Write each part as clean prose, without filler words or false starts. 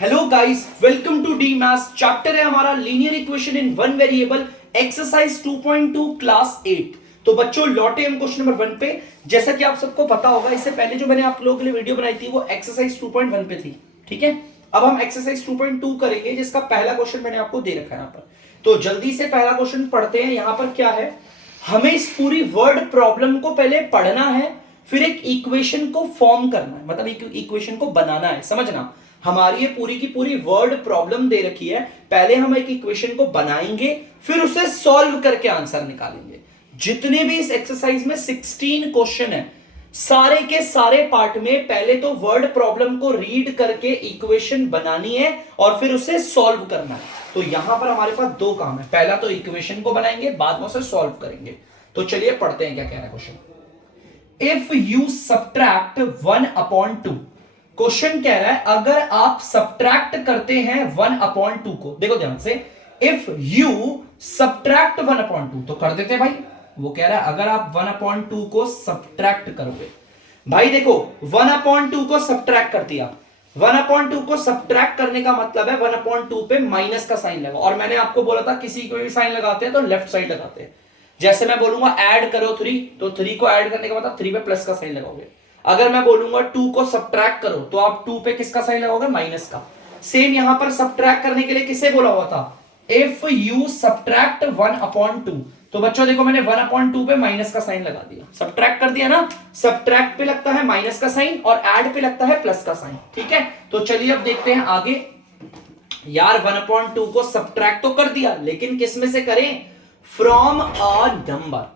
Hello guys, welcome to the maths. Chapter है हमारा linear equation in one variable, exercise 2.2 class 8। तो बच्चों लौटे हम क्वेश्चन नंबर 1 पे। जैसा कि आप सबको पता होगा, इससे पहले जो मैंने आप लोगों के लिए वीडियो बनाई थी वो एक्सरसाइज 2.1 पे थी। ठीक है, अब हम एक्सरसाइज 2.2 करेंगे, जिसका पहला क्वेश्चन मैंने आपको दे रखा है यहाँ पर। तो जल्दी से पहला क्वेश्चन पढ़ते हैं। यहाँ पर क्या है, हमें इस पूरी वर्ड प्रॉब्लम को पहले पढ़ना है, फिर एक इक्वेशन को फॉर्म करना है, मतलब एक इक्वेशन को बनाना है। समझना, हमारी ये पूरी की पूरी वर्ड प्रॉब्लम दे रखी है। पहले हम एक इक्वेशन को बनाएंगे, फिर उसे सॉल्व करके आंसर निकालेंगे। जितने भी इस एक्सरसाइज में 16 क्वेश्चन है, सारे के सारे पार्ट में पहले तो वर्ड प्रॉब्लम को रीड करके इक्वेशन बनानी है और फिर उसे सॉल्व करना है। तो यहां पर हमारे पास दो काम है, पहला तो इक्वेशन को बनाएंगे, बाद में उसे सॉल्व करेंगे। तो चलिए पढ़ते हैं क्या कह रहा है question. If you subtract 1/2, question कह रहा है अगर आप सब्ट्रैक्ट करते हैं 1/2 को। देखो ध्यान से, इफ यू सब्ट्रैक्ट 1/2 तो कर देते भाई। वो कह रहा है अगर आप 1/2 को सब्ट्रैक्ट करोगे, भाई देखो 1/2 को सब्ट्रैक्ट कर दिया। 1/2 को सब्ट्रैक्ट करने का मतलब है 1/2 पे माइनस का साइन लगा। और मैंने आपको बोला था किसी को भी साइन लगाते हैं तो लेफ्ट साइड लगाते हैं। जैसे मैं बोलूंगा ऐड करो 3, तो 3 को ऐड करने का मतलब 3 पे प्लस का साइन लगाओगे। अगर मैं बोलूंगा 2 को सब्ट्रैक्ट करो, तो आप 2 पे किसका साइन लगाओगे? माइनस का। सेम यहां पर सब्ट्रैक्ट करने के लिए किसे बोला हुआ था? If you subtract 1/2। तो बच्चों देखो, मैंने 1/2 पे माइनस का साइन लगा दिया, सब्ट्रैक्ट कर दिया ना। सब्ट्रैक्ट पे लगता है माइनस का साइन और ऐड पे लगता है प्लस का साइन। ठीक है, तो चलिए अब देखते हैं आगे। यार 1/2 को सब्ट्रैक्ट तो कर दिया, लेकिन किस में से करें? From a number.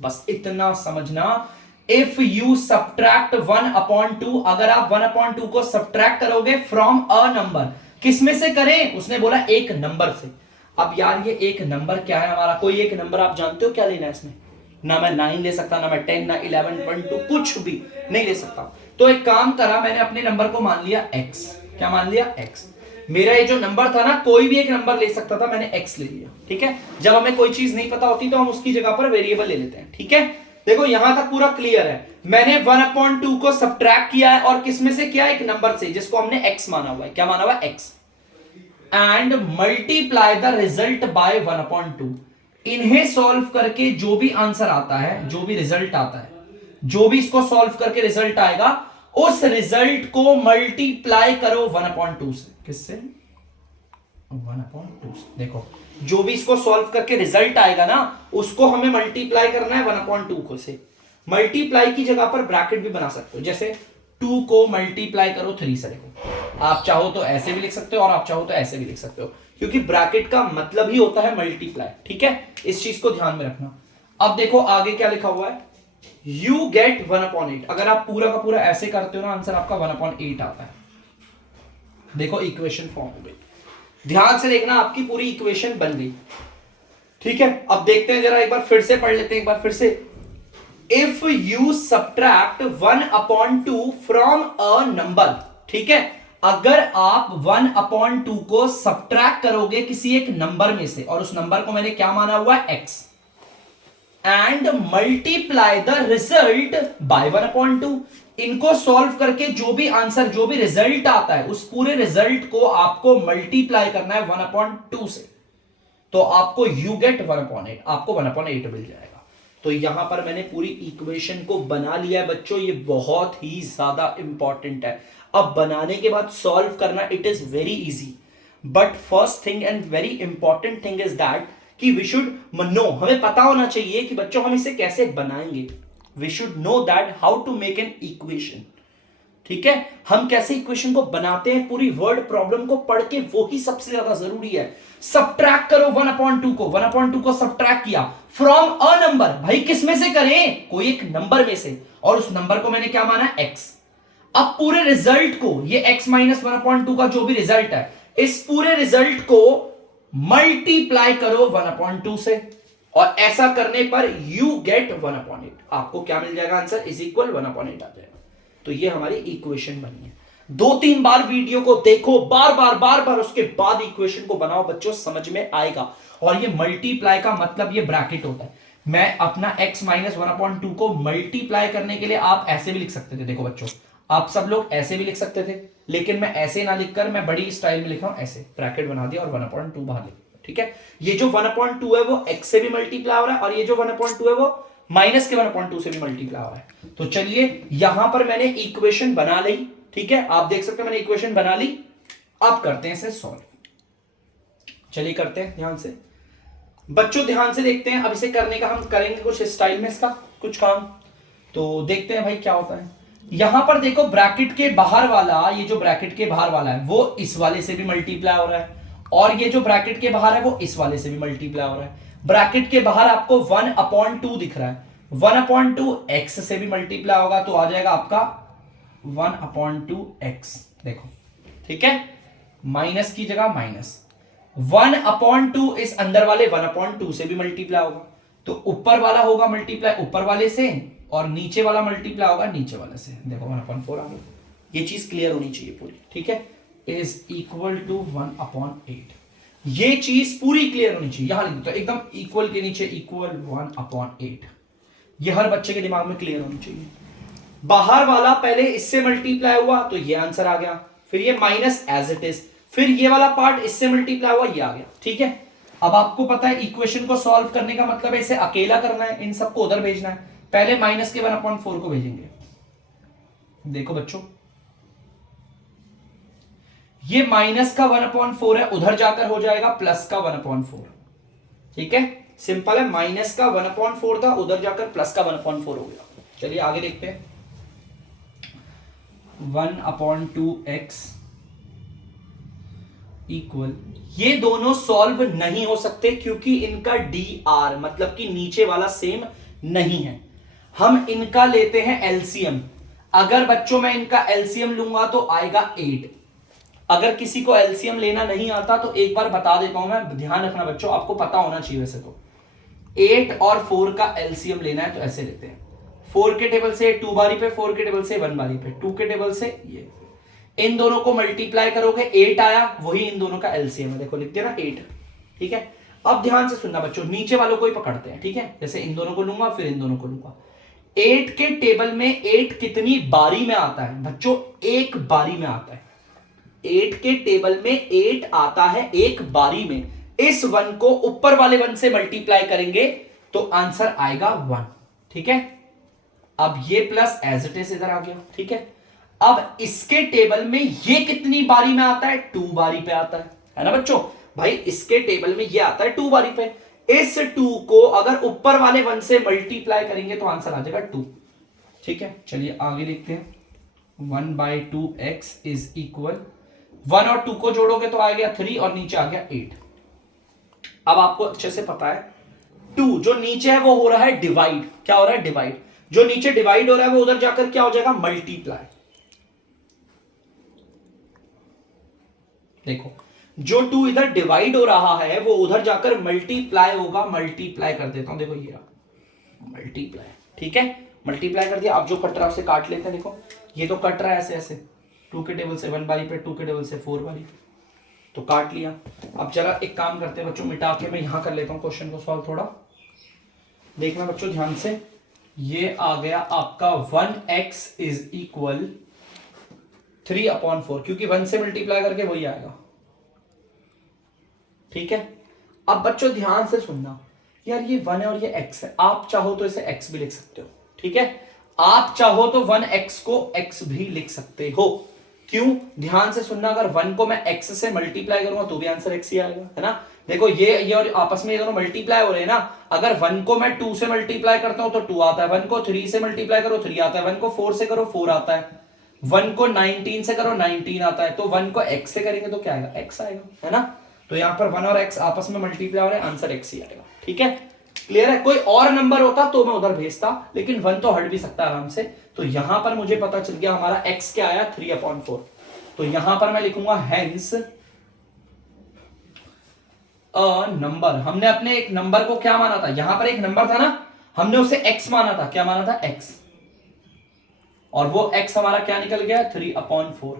बस इतना समझना, इफ यू सब्ट्रैक्ट 1/2, अगर आप 1/2 को सब्ट्रैक्ट करोगे फ्रॉम अ नंबर, किस में से करें? उसने बोला एक नंबर से। अब यार ये एक नंबर क्या है हमारा? कोई एक नंबर आप जानते हो क्या लेना है इसमें? ना मैं 9 ले सकता, ना मैं 10, ना 11.2, कुछ भी नहीं ले सकता। तो एक काम करा, मैंने अपने नंबर को मान लिया x। क्या मान लिया? x। मेरा ये जो नंबर था ना, कोई भी एक नंबर ले सकता था, मैंने x ले लिया। ठीक है, जब हमें कोई चीज नहीं पता होती तो हम उसकी जगह पर वेरिएबल ले लेते हैं। ठीक है, देखो यहां तक पूरा क्लियर है। मैंने 1/2 को सब्ट्रैक्ट किया है और किसमें से किया? एक नंबर से, जिसको हमने x माना हुआ है। क्या माना हुआ है? x। And multiply the result by 1/2। इन्हें सॉल्व करके जो भी आंसर आता है, जो भी रिजल्ट आता है, जो भी इसको सॉल्व करके रिजल्ट आएगा, उस रिजल्ट को मल्टीप्लाई करो 1/2 से। किससे? 1/2 से। देखो, जो भी इसको सॉल्व करके रिजल्ट आएगा ना, उसको हमें मल्टीप्लाई करना है 1/2 को से। मल्टीप्लाई की जगह पर ब्रैकेट भी बना सकते हो, जैसे 2 को मल्टीप्लाई करो 3 से। देखो, आप चाहो तो ऐसे भी लिख सकते हो और आप चाहो तो ऐसे भी लिख सकते हो, क्योंकि ब्रैकेट का मतलब ही होता है मल्टीप्लाई। ठीक है, इस चीज को ध्यान में रखना। अब देखो आगे क्या लिखा हुआ है, यू गेट 1/8। अगर आप पूरा का पूरा ऐसे करते हो ना, आंसर आपका 1/8 आता है। देखो इक्वेशन फॉर्म हो गई, ध्यान से देखना, आपकी पूरी इक्वेशन बन गई। ठीक है, अब देखते हैं जरा, एक बार फिर से पढ़ लेते हैं, एक बार फिर से। If you subtract 1/2 from a number, ठीक है, अगर आप 1/2 को सब्ट्रैक्ट करोगे किसी एक नंबर में से, और उस नंबर को मैंने क्या माना हुआ है? x, and multiply the result by 1/2। इनको सॉल्व करके जो भी आंसर, जो भी रिजल्ट आता है, उस पूरे रिजल्ट को आपको मल्टीप्लाई करना है 1/2 से। तो आपको यू गेट 1/8, आपको 1/8 मिल जाएगा। तो यहां पर मैंने पूरी इक्वेशन को बना लिया है बच्चों। ये बहुत ही ज्यादा इंपॉर्टेंट है। अब बनाने के बाद सॉल्व करना, it is very easy. But first thing and very important thing is that कि वी शुड नो, हमें पता होना चाहिए कि बच्चों हम इसे कैसे बनाएंगे। We should know that how to make an equation. ठीक है, हम कैसे इक्वेशन को बनाते हैं, पूरी वर्ड प्रॉब्लम को पढ़ के, वो ही सबसे ज्यादा जरूरी है। सब्ट्रैक्ट करो 1/2 को, 1/2 को सब्ट्रैक्ट किया फ्रॉम अ नंबर। भाई किस में से करें? कोई एक नंबर में से, और उस नंबर को मैंने क्या माना? x। अब पूरे रिजल्ट को, ये x माइनस 1/2 का जो भी रिजल्ट है, इस पूरे रिजल्ट को मल्टीप्लाई करो 1/2 से, और ऐसा करने पर यू गेट 1/8। आपको क्या मिल जाएगा? आंसर इज इक्वल 1/8 आ जाएगा। तो ये हमारी इक्वेशन बनी है। 2-3 बार वीडियो को देखो, बार बार, उसके बाद इक्वेशन को बनाओ बच्चों, समझ में आएगा। और ये मल्टीप्लाई का मतलब ये ब्रैकेट होता है। मैं अपना x माइनस 1/2 को मल्टीप्लाई करने के लिए आप ऐसे भी लिख सकते थे। देखो बच्चों, आप सब लोग ऐसे भी लिख सकते थे, लेकिन मैं ऐसे ना लिखकर मैं बड़ी स्टाइल में लिख रहा हूं, ऐसे ब्रैकेट बना दिया और 1/2 बाहर लिख, ठीक है। ये जो 1/2 है वो x से भी मल्टीप्लाई हो रहा है, और ये जो 1/2 है वो माइनस के 1/2 से भी मल्टीप्लाई हो रहा है। तो चलिए यहां पर मैंने इक्वेशन बना ली, ठीक है, आप देख सकते हैं मैंने इक्वेशन बना ली। अब करते हैं इसे सॉल्व, चलिए करते हैं ध्यान से बच्चों, ध्यान से देखते हैं। अब इसे करने का हम करेंगे कुछ स्टाइल में इसका कुछ काम, तो देखते हैं भाई क्या होता है। यहां पर देखो ब्रैकेट के बाहर वाला, ये जो ब्रैकेट के बाहर वाला है वो इस वाले से भी मल्टीप्लाई हो रहा है, और ये जो ब्रैकेट के बाहर है वो इस वाले से भी मल्टीप्लाई हो रहा है। ब्रैकेट के बाहर आपको 1/2 दिख रहा है, 1/2 x से भी मल्टीप्लाई होगा, तो आ जाएगा आपका 1/2 x, देखो ठीक है, माइनस की जगह माइनस, 1/2 इस अंदर वाले 1/2 से भी मल्टीप्लाई होगा, तो ऊपर वाला होगा मल्टीप्लाई ऊपर वाले से, और नीचे वाला मल्टीप्लाई होगा नीचे वाले से, देखो 1/4 आ गया। ये चीज क्लियर होनी चाहिए पूरी, ठीक है, इज इक्वल टू 1/8, ये चीज पूरी क्लियर होनी चाहिए। यहां लिख दो तो एकदम इक्वल के नीचे इक्वल 1/8, ये हर बच्चे के दिमाग में क्लियर होनी चाहिए। बाहर वाला पहले इससे मल्टीप्लाई हुआ तो ये आंसर आ गया, फिर ये माइनस एज इट इज, फिर ये वाला पार्ट इससे मल्टीप्लाई हुआ, ये आ गया, ठीक है। अब आपको पता है इक्वेशन को सॉल्व करने का मतलब है इसे अकेला करना है, इन सबको उधर भेजना है। पहले माइनस के 1/4 को भेजेंगे, देखो बच्चों ये माइनस का 1/4 है, उधर जाकर हो जाएगा प्लस का 1/4, ठीक है, सिंपल है। माइनस का 1/4 था, उधर जाकर प्लस का 1/4 हो गया। चलिए आगे देखते हैं, 1/2x इक्वल, ये दोनों सॉल्व नहीं हो सकते क्योंकि इनका dr मतलब कि नीचे वाला सेम नहीं है। हम इनका लेते हैं एलसीएम, अगर बच्चों मैं इनका एलसीएम लूंगा तो आएगा 8। अगर किसी को एलसीएम लेना नहीं आता तो एक बार बता देता हूं मैं, ध्यान रखना बच्चों, आपको पता होना चाहिए वैसे तो। 8 और 4 का एलसीएम लेना है तो ऐसे लेते हैं, 4 के टेबल से 2 बारी पे, 4 के टेबल से 1 बारी पे, 2 के टेबल से ये, इन दोनों को मल्टीप्लाई करोगे 8 आया, वही इन दोनों का एलसीएम है, देखो लिख दिया ना 8, ठीक है। अब ध्यान से सुनना बच्चों, नीचे वालों को ही पकड़ते हैं, ठीक है, जैसे इन दोनों को लूंगा फिर इन दोनों को लूंगा। 8 के टेबल में 8 कितनी बारी में आता है बच्चों, एक बारी में आता है। 8 के टेबल में 8 आता है एक बारी में, इस 1 को ऊपर वाले 1 से मल्टीप्लाई करेंगे तो आंसर आएगा 1, ठीक है। अब ये प्लस एज इट इज इधर आ गया, ठीक है। अब इसके टेबल में ये कितनी बारी में आता है, 2 बारी पे आता है ना बच्चों। भाई इसके टेबल में ये आता है 2 बारी पे, इस 2 को अगर ऊपर वाले 1 से मल्टीप्लाई करेंगे तो आंसर आ जाएगा 2, ठीक है। चलिए आगे लिखते हैं, 1/2x इज इक्वल, 1 और 2 को जोड़ोगे तो आ गया 3 और नीचे आ गया 8। अब आपको अच्छे से पता है 2 जो नीचे है वो हो रहा है डिवाइड, क्या हो रहा है डिवाइड, जो नीचे डिवाइड हो रहा है वो उधर जाकर क्या हो जाएगा मल्टीप्लाई। देखो जो 2 इधर डिवाइड हो रहा है वो उधर जाकर मल्टीप्लाई होगा, मल्टीप्लाई कर देता हूं, देखो ये मल्टीप्लाई, ठीक है, मल्टीप्लाई कर दिया। अब जो कट रहा है उसे काट लेते हैं, देखो ये तो कट रहा है ऐसे ऐसे, 2 के टेबल से 1 बारी पे, 2 के टेबल से 4 बारी, तो काट लिया। अब जरा एक काम करते हैं बच्चों, मिटा के मैं यहां कर लेता हूं क्वेश्चन को सॉल्व, थोड़ा देखना बच्चों ध्यान से। ये आ गया आपका 1x इज इक्वल 3/4, क्योंकि 1 से मल्टीप्लाई करके वही आएगा, ठीक है। अब बच्चों ध्यान से सुनना, यार ये 1 है और ये x है, आप चाहो तो इसे x भी लिख सकते हो, ठीक है, आप चाहो तो 1x को x भी लिख सकते हो। क्यों, ध्यान से सुनना, अगर 1 को मैं x से मल्टीप्लाई करूंगा तो भी आंसर x ही आएगा, है ना। देखो ये और आपस में ये दोनों मल्टीप्लाई हो रहे हैं ना, अगर 1 को मैं 2 से मल्टीप्लाई करता हूं तो 2 आता है, 1 को 3 से मल्टीप्लाई करो 3 आता है, 1 को 4 से करो 4 आता है, 1 को 19 से करो 19 आता है, तो 1 को x से करेंगे तो क्या आएगा, x आएगा, है ना। तो यहां पर 1 और x आपस में मल्टीप्लाई हो रहे हैं, आंसर x ही आएगा, ठीक है, क्लियर है। कोई और नंबर होता तो मैं उधर भेजता, लेकिन 1 तो हट भी सकता है आराम से। तो यहां पर मुझे पता चल गया हमारा x क्या आया 3/4, तो यहां पर मैं लिखूंगा हेंस अ नंबर। हमने अपने एक नंबर को क्या माना था, यहां पर एक नंबर था ना, हमने उसे x माना था, क्या माना था x, और वो x हमारा क्या निकल गया 3/4,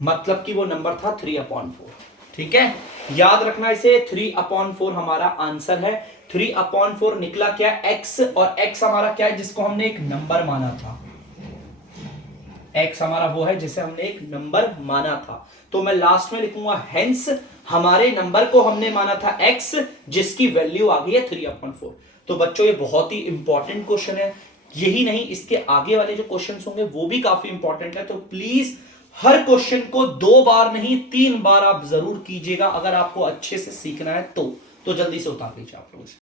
मतलब कि वो नंबर था 3/4, ठीक है। याद रखना इसे, 3/4 हमारा आंसर है। 3/4 निकला क्या x, और x हमारा क्या है जिसको हमने एक नंबर माना था, x हमारा वो है जिसे हमने एक नंबर माना था। तो मैं लास्ट में लिखूंगा हेंस हमारे नंबर को हमने माना था x, जिसकी वैल्यू आ गई है 3/4। तो बच्चों ये बहुत ही इंपॉर्टेंट क्वेश्चन है। यही नहीं, इसके आगे वाले जो क्वेश्चंस होंगे वो भी काफी इंपॉर्टेंट है। तो प्लीज हर क्वेश्चन को 2 बार नहीं 3 बार आप जरूर कीजिएगा, अगर आपको अच्छे से सीखना है तो जल्दी से उतार लीजिए आप लोग।